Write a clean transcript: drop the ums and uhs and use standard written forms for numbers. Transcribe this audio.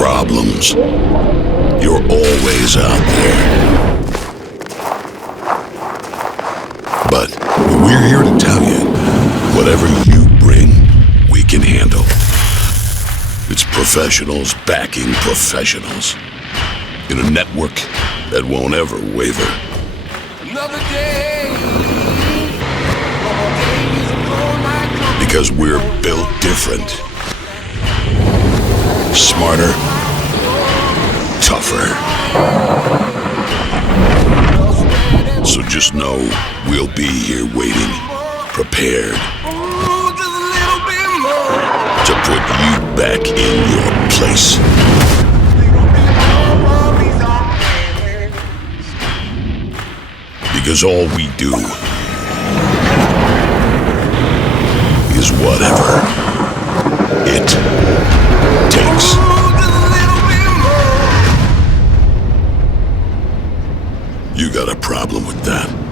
problems. You're always out there. But we're here to tell you, whatever you bring, we can handle. It's professionals backing professionals in a network that won't ever waver. Another day. Because we're built different. Smarter, tougher. So just know we'll be here waiting, prepared to put you back in your place. Because all we do is whatever it takes. You got a problem with that?